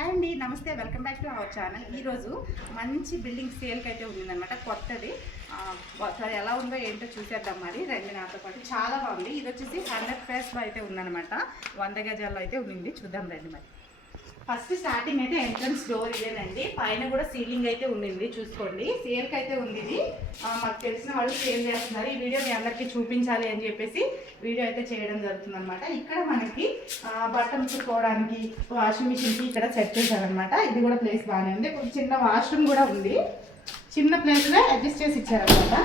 Hi అండి నమస్తే welcome back to our channel. ఈరోజు మంచి బిల్డింగ్ సేల్కి అయితే ఉందన్నమాట కొత్తది. సరే ఎలా ఉందో ఏంటో చూసేద్దాం మరి. రెండు నాతో పాటు. చాలా బాగుంది. ఇది వచ్చేసి హండ్రెడ్ ప్లేస్లో అయితే ఉందన్నమాట. వంద గజాల్లో అయితే ఉంది చూద్దాం రండి మరి. ఫస్ట్ స్టార్టింగ్ అయితే ఎంట్రన్స్ డోర్ ఇదేనండి. పైన కూడా సీలింగ్ అయితే ఉండింది చూసుకోండి. సేల్కి అయితే ఉంది ఇది. మాకు తెలిసిన వాళ్ళు సేల్ చేస్తున్నారు. ఈ వీడియో మీ అందరికీ చూపించాలి అని చెప్పేసి వీడియో అయితే చేయడం జరుగుతుంది అనమాట ఇక్కడ మనకి బట్టం బట్టలు ఉతుక్కోవడానికి వాషింగ్ మిషన్కి ఇక్కడ సెట్ చేశారనమాట ఇది కూడా ప్లేస్ బాగానే ఉంది. చిన్న వాష్రూమ్ కూడా ఉంది. చిన్న ప్లేస్లో అడ్జస్ట్ చేసి ఇచ్చారనమాట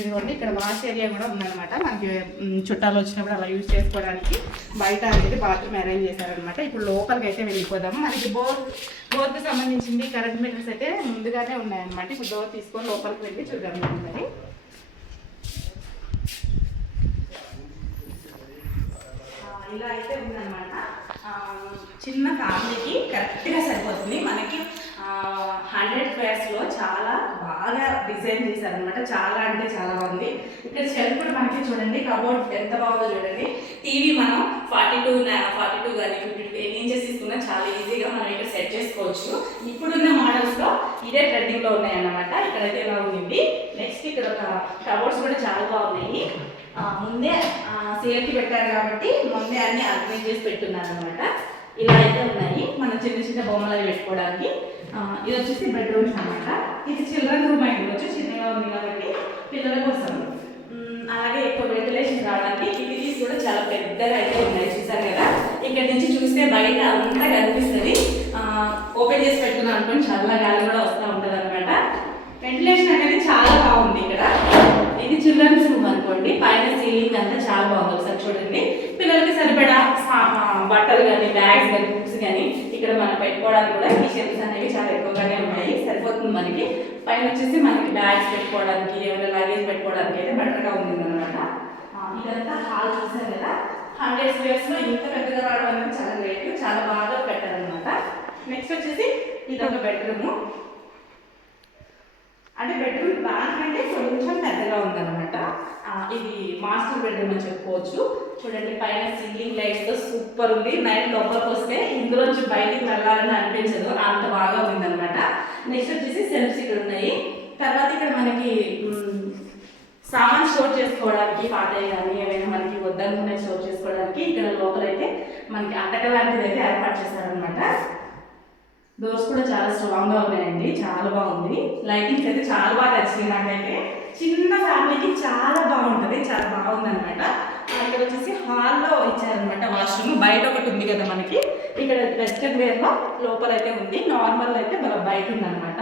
ఇదిగోండి ఇక్కడ వాష్ ఏరియా కూడా ఉందన్నమాట. మనకి చుట్టాలు వచ్చినప్పుడు అలా యూజ్ చేసుకోవడానికి బయట అనేది బాత్రూమ్ అరేంజ్ చేశారనమాట ఇప్పుడు లోపలికి అయితే వెళ్ళిపోదాము. మనకి బోర్ బోర్కి సంబంధించింది కరెంట్ మీటర్స్ అయితే ముందుగానే ఉన్నాయన్నమాట. ఇప్పుడు డోర్ తీసుకొని లోపలికి వెళ్ళి చూద్దాం మరి. ఇలా అయితే ఉందన్నమాట. చిన్న ఫ్యామిలీకి కరెక్ట్గా సరిపోతుంది. మనకి హండ్రెడ్ స్క్వేర్స్లో చాలా బాగా డిజైన్ చేశారనమాట చాలా అంటే చాలా బాగుంది. ఇక్కడ షెల్ఫ్ కూడా మనకి చూడండి కబోర్డ్ ఎంత బాగుందో చూడండి. టీవీ మనం ఫార్టీ టూ ఫార్టీ టూ కానీ ఫిఫ్టీ టూ ఎన్ని ఇంచెస్ తీసుకున్నా చాలా ఈజీగా మనం ఇక్కడ సెట్ చేసుకోవచ్చు. ఇప్పుడున్న మోడల్స్లో ఇదే ట్రెండింగ్లో ఉన్నాయన్నమాట. ఇక్కడైతే బాగుంది ఉంది నెక్స్ట్ ఇక్కడ ఒక కబోర్డ్స్ కూడా చాలా బాగున్నాయి. ముందే సేఫ్టీ పెట్టారు కాబట్టి ముందే అన్ని ఆర్గనైజ్ చేసి పెట్టున్నారు అనమాట ఇలా అయితే ఉన్నాయి. మనం చిన్న చిన్న బొమ్మలు పెట్టుకోవడానికి. ఇది వచ్చేసి బెడ్రూమ్స్ అనమాట ఇది చిల్డ్రన్ రూమ్ అయి ఉండొచ్చు చిన్నగా ఉంది కాబట్టి పిల్లల కోసం అలాగే ఎక్కువ వెంటిలేషన్ రావడానికి కిటికీస్ కూడా చాలా పెద్దగా అయితే ఉన్నాయి. చూసారు కదా? ఇక్కడ నుంచి చూస్తే బయట అంతా కనిపిస్తుంది. ఓపెన్ చేసి పెట్టుకున్నాం అనుకోండి చల్ల గాలి కూడా వస్తూ ఉంటుంది అనమాట వెంటిలేషన్ అనేది చాలా బాగుంది ఇక్కడ. ఇది చిల్డ్రన్స్ రూమ్ అనుకోండి. పైన సీలింగ్ అంతా చాలా బాగుంది ఒకసారి చూడండి. పిల్లలకి సరిపడా బట్టలు కానీ బ్యాగ్స్ కానీ కానీ ఇక్కడ మనం పెట్టుకోవడానికి కూడా ఈ అనేవి చాలా ఎక్కువగానే ఉన్నాయి. సరిపోతుంది మనకి. పైన వచ్చేసి మనకి బ్యాగ్స్ పెట్టుకోవడానికి ఏమైనా లగేజ్ పెట్టుకోవడానికి అయితే బెటర్గా ఉంటుంది అనమాట ఇదంతా హాల్ చూసాం కదా? హండ్రెడ్ స్క్వేర్స్లో ఇంత పెద్దగా రావడం అనేది చాలా గ్రేట్ చాలా బాగా పెట్టారనమాట నెక్స్ట్ వచ్చేసి ఇది ఒక బెడ్రూమ్ అంటే బెడ్రూమ్ దానికంటే కొంచెం పెద్దగా ఉందన్నమాట. ఇది మాస్టర్ బెడ్రూమ్ అని చెప్పుకోవచ్చు. చూడండి పైన సీలింగ్ లైట్స్తో సూపర్ ఉంది. నైట్ లోపలికి వస్తే ఇందులోంచి బయటికి వెళ్ళాలని అనిపించదు. అంత బాగా ఉంది అనమాట నెక్స్ట్ వచ్చేసి సెల్ఫ్స్ ఇక్కడ ఉన్నాయి. తర్వాత ఇక్కడ మనకి సామాన్ స్టోర్ చేసుకోవడానికి పాతయ్య కానీ ఏమైనా మనకి వద్దనుకునే స్టోర్ చేసుకోవడానికి ఇక్కడ లోపలైతే మనకి అటక లాంటిది అయితే ఏర్పాటు చేశారనమాట డోర్స్ కూడా చాలా స్ట్రాంగ్గా ఉన్నాయండి. చాలా బాగుంది. లైటింగ్స్ అయితే చాలా బాగా నచ్చింది నాకైతే చిన్న ఫ్యామిలీకి చాలా బాగుంటుంది. చాలా బాగుంది అనమాట ఇక్కడ వచ్చేసి హాల్లో ఇచ్చారనమాట వాష్రూమ్ బయట ఒకటి ఉంది కదా మనకి. ఇక్కడ వెస్టర్న్ వేర్లో లోపల అయితే ఉంది. నార్మల్ అయితే మన బయట ఉందనమాట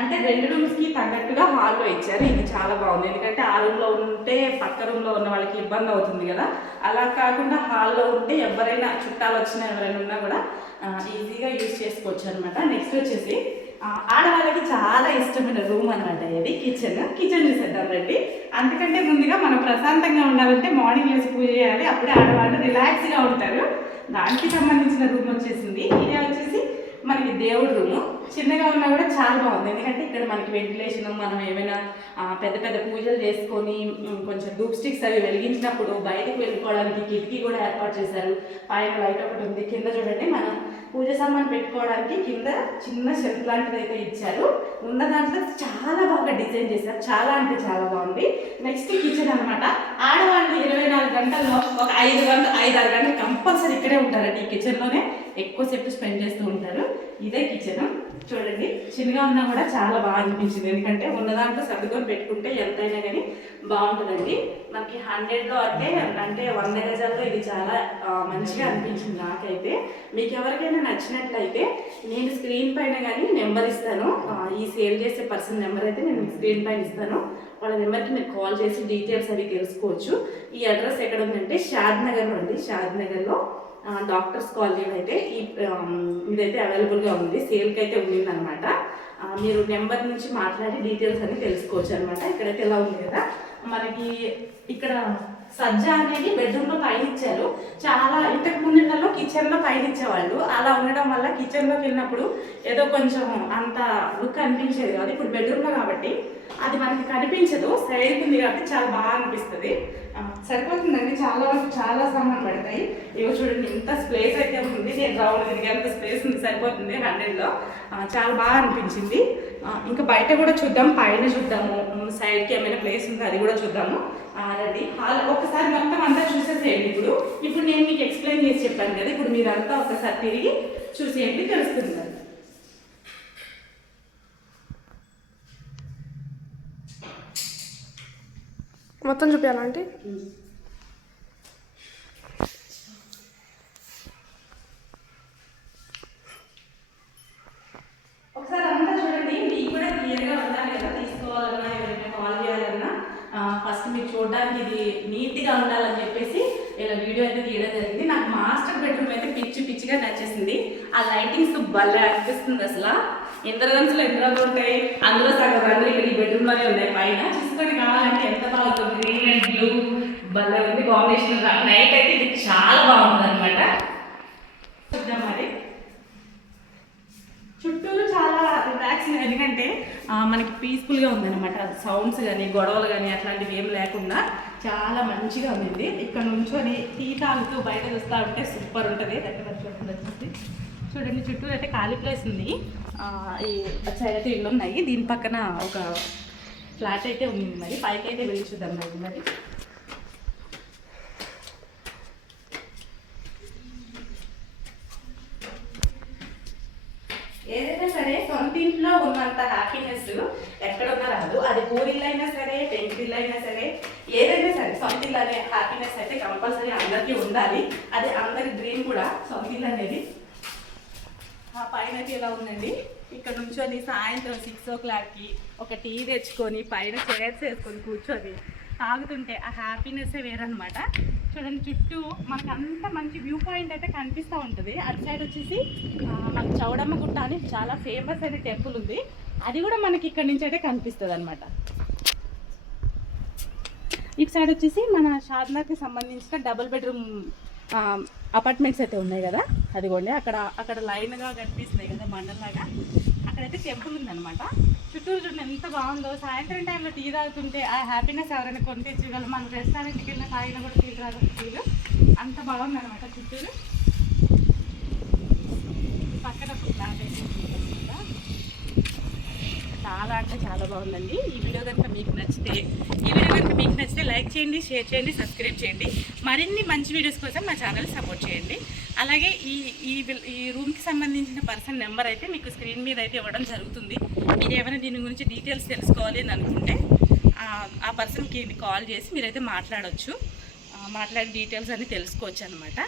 అంటే రెండు రూమ్స్కి తగ్గట్టుగా హాల్లో ఇచ్చారు. ఇది చాలా బాగుంది. ఎందుకంటే ఆ రూమ్లో ఉంటే పక్క రూమ్లో ఉన్న వాళ్ళకి ఇబ్బంది అవుతుంది కదా. అలా కాకుండా హాల్లో ఉంటే ఎవరైనా చుట్టాలు వచ్చినా ఎవరైనా ఉన్నా కూడా ఈజీగా యూజ్ చేసుకోవచ్చు అనమాట నెక్స్ట్ వచ్చేసి ఆడవాళ్ళకి చాలా ఇష్టమైన రూమ్ అనమాట ఇది కిచెన్. కిచెన్ చూసేద్దాం రండి. అంతకంటే ముందుగా మనం ప్రశాంతంగా ఉండాలంటే మార్నింగ్ లేచి పూజ చేయాలి. అప్పుడే ఆడవాళ్ళు రిలాక్స్గా ఉంటారు. దానికి సంబంధించిన రూమ్ వచ్చేసింది. ఇదే వచ్చేసి మనకి దేవుడి రూము. చిన్నగా ఉన్నా కూడా చాలా బాగుంది. ఎందుకంటే ఇక్కడ మనకి వెంటిలేషన్ మనం ఏమైనా పెద్ద పెద్ద పూజలు చేసుకొని కొంచెం ధూప్ స్టిక్స్ అవి వెలిగించినప్పుడు బయటకు వెళ్ళిపోవడానికి కిటికీ కూడా ఏర్పాటు చేశారు. పైన లైట్ ఒకటి ఉంది. కింద చూడండి మనం పూజ సామాన్ పెట్టుకోవడానికి కింద చిన్న షెల్ఫ్ లాంటిది అయితే ఇచ్చారు. ఉన్న దాంట్లో చాలా బాగా డిజైన్ చేశారు. చాలా అంటే చాలా బాగుంది. నెక్స్ట్ కిచెన్ అన్నమాట. ఆడవాళ్ళు ఇరవై నాలుగు గంటల్లో ఒక ఐదు గంటలు ఐదు ఆరు గంటలు కంపల్సరీ ఇక్కడే ఉంటారండి ఈ కిచెన్లోనే ఎక్కువసేపు స్పెండ్ చేస్తూ ఉంటారు ఇదే కిచెన్ చూడండి చిన్నగా ఉన్నా కూడా చాలా బాగా అనిపించింది. ఎందుకంటే ఉన్న దాంట్లో సర్దుకొని పెట్టుకుంటే ఎంతైనా కానీ బాగుంటుందండి. మనకి హండ్రెడ్లో అంటే అంటే వంద గజాల్లో ఇది చాలా మంచిగా అనిపించింది నాకైతే. మీకు ఎవరికైనా నచ్చినట్లయితే నేను స్క్రీన్ పైన కానీ నెంబర్ ఇస్తాను. ఈ సేల్ చేసే పర్సన్ నెంబర్ అయితే నేను స్క్రీన్ పైన ఇస్తాను. వాళ్ళ నెంబర్కి మీరు కాల్ చేసి డీటెయిల్స్ అవి తెలుసుకోవచ్చు. ఈ అడ్రస్ ఎక్కడ ఉందంటే షాద్ నగర్లో అండి. షాద్ నగర్లో డాక్టర్స్ కాలనీ అయితే ఈ ఇదైతే అవైలబుల్గా ఉంది. సేల్కి అయితే ఉండింది అనమాట మీరు నెంబర్ నుంచి మాట్లాడి డీటెయిల్స్ అన్ని తెలుసుకోవచ్చు అనమాట ఇక్కడైతే ఎలా ఉంది కదా? మనకి ఇక్కడ సజ్జ అనేది బెడ్రూమ్లో పైన ఇచ్చారు. చాలా ఇంతకు ముందులలో కిచెన్లో పైన ఇచ్చేవాళ్ళు. అలా ఉండడం వల్ల కిచెన్లోకి వెళ్ళినప్పుడు ఏదో కొంచెం అంత లుక్ అనిపించేది కాదు. ఇప్పుడు బెడ్రూమ్లో కాబట్టి అది మనకి కనిపించదు. సైడ్ ఉంది కాబట్టి చాలా బాగా అనిపిస్తుంది. సరిపోతుందండి. చాలా వరకు చాలా సామాన్ పడతాయి. ఇవి చూడండి ఇంత స్పేస్ అయితే ఉంది. నేను రౌండ్ తిరిగి అంత స్పేస్ ఉంది సరిపోతుంది హండ్రెడ్లో చాలా బాగా అనిపించింది. ఇంకా బయట కూడా చూద్దాం పైన చూద్దాము. సైడ్కి ఏమైనా ప్లేస్ ఉందో అది కూడా చూద్దాము. రండి. హాల్ ఒకసారి మొత్తం అంతా చూసేసేయండి ఇప్పుడు. ఇప్పుడు నేను మీకు ఎక్స్ప్లెయిన్ చేసి చెప్పాను కదా ఇప్పుడు మీరంతా ఒకసారి తిరిగి చూసేయండి తెలుస్తుంది. మరి. మొత్తం చూపించాలంటే ఒకసారి అంతా చూడండి మీకు కూడా క్లియర్గా ఉండాలి తీసుకోవాలన్నా ఎవరైనా కాల్ చేయాలన్నా? ఫస్ట్ మీరు చూడడానికి ఇది నీట్గా ఉండాలని చెప్పేసి ఇలా వీడియో అయితే తీయడం జరిగింది. నాకు మాస్టర్ బెడ్రూమ్ అయితే పిచ్చి పిచ్చిగా నచ్చేసింది. ఆ లైటింగ్స్ భలే అనిపిస్తుంది అసలు. ఇంద్రధనుసులు ఎందులో ఉంటాయి? అందులో సగం రంగులు ఇక్కడ ఈ బెడ్రూమ్లోనే ఉన్నాయి. పైన చూసుకొని కావాలంటే ఎంత బాగుంటుంది? గ్రీన్ అండ్ బ్లూ భలే ఉంది కాంబినేషన్ నైట్ అయితే ఇది చాలా బాగుంటుంది అనమాట చూద్దాం మరి. చుట్టూరు చాలా రిలాక్స్ ఎందుకంటే మనకి పీస్ఫుల్గా ఉందన్నమాట. సౌండ్స్ కానీ గొడవలు కానీ అట్లాంటివి ఏం లేకుండా చాలా మంచిగా ఉంది. ఇక్కడ నుంచొని టీ తాగుతూ బయట చూస్తూ ఉంటే సూపర్ ఉంటుంది. దగ్గర చూడండి చుట్టూ చుట్టూరు అయితే ఖాళీ ప్లేస్ ఉంది. ఈ సైడ్ అయితే ఇల్లు ఉన్నాయి. దీని పక్కన ఒక ఫ్లాట్ అయితే ఉంది మరి. పైకి అయితే వెళ్ళి చూద్దాం మరి మరి. ఏదైనా సరే సొంత ఇంట్లో ఉన్నంత హ్యాపీనెస్ ఎక్కడ ఉన్నా రాదు. అది ఊరిల్లు అయినా సరే పెంకిల్లు అయినా సరే ఏదైనా సరే సొంత ఇల్లు అనే హ్యాపీనెస్ అయితే కంపల్సరీ అందరికీ ఉండాలి. అది అందరి డ్రీమ్ కూడా సొంత ఇల్లు అనేది ఆ పైన అయితే ఇలా ఉందండి? ఇక్కడ నుంచొని సాయంత్రం సిక్స్ ఓ క్లాక్కి ఒక టీ తెచ్చుకొని పైన చైర్స్ వేసుకొని కూర్చొని తాగుతుంటే ఆ హ్యాపీనెస్సే వేరనమాట చూడండి చుట్టూ మనకు అంత మంచి వ్యూ పాయింట్ అయితే కనిపిస్తూ ఉంటుంది. అటు సైడ్ వచ్చేసి మనకు చౌడమ్మ గుట్ట అని చాలా ఫేమస్ అయిన టెంపుల్ ఉంది. అది కూడా మనకి ఇక్కడ నుంచి అయితే కనిపిస్తుంది అనమాట ఇటు సైడ్ వచ్చేసి మన షాద్నగర్కి సంబంధించిన డబుల్ బెడ్రూమ్ అపార్ట్మెంట్స్ అయితే ఉన్నాయి కదా? అదిగోండి అక్కడ అక్కడ లైన్గా కనిపిస్తున్నాయి కదా మండలంలాగా. అక్కడైతే టెంపుల్ ఉందన్నమాట. చుట్టూరు చూడండి ఎంత బాగుందో. సాయంత్రం టైంలో టీ తాగుతుంటే ఆ హ్యాపీనెస్ ఎవరైనా కొని తెచ్చుకోగలరు మన రెస్టారెంట్కి వెళ్ళిన తాగినా కూడా టీ తాగు ఫీల్ అంత బాగుందన్నమాట చుట్టూరు ఈ పక్కన ఒక ఫ్లాట్ అయితే ఉందన్నమాట. చాలా బాగుందండి. ఈ వీడియో కనుక మీకు నచ్చితే ఈ వీడియో కనుక మీకు నచ్చితే లైక్ చేయండి షేర్ చేయండి సబ్స్క్రైబ్ చేయండి. మరిన్ని మంచి వీడియోస్ కోసం మా ఛానల్ సపోర్ట్ చేయండి. అలాగే ఈ ఈ ఈ రూమ్కి సంబంధించిన పర్సన్ నెంబర్ అయితే మీకు స్క్రీన్ మీద అయితే ఇవ్వడం జరుగుతుంది. మీరు ఏమైనా దీని గురించి డీటెయిల్స్ తెలుసుకోవాలి అని అనుకుంటే ఆ- పర్సన్కి కాల్ చేసి మీరైతే మాట్లాడవచ్చు ఆ, మాట్లాడి డీటెయిల్స్ అన్ని తెలుసుకోవచ్చు అనమాట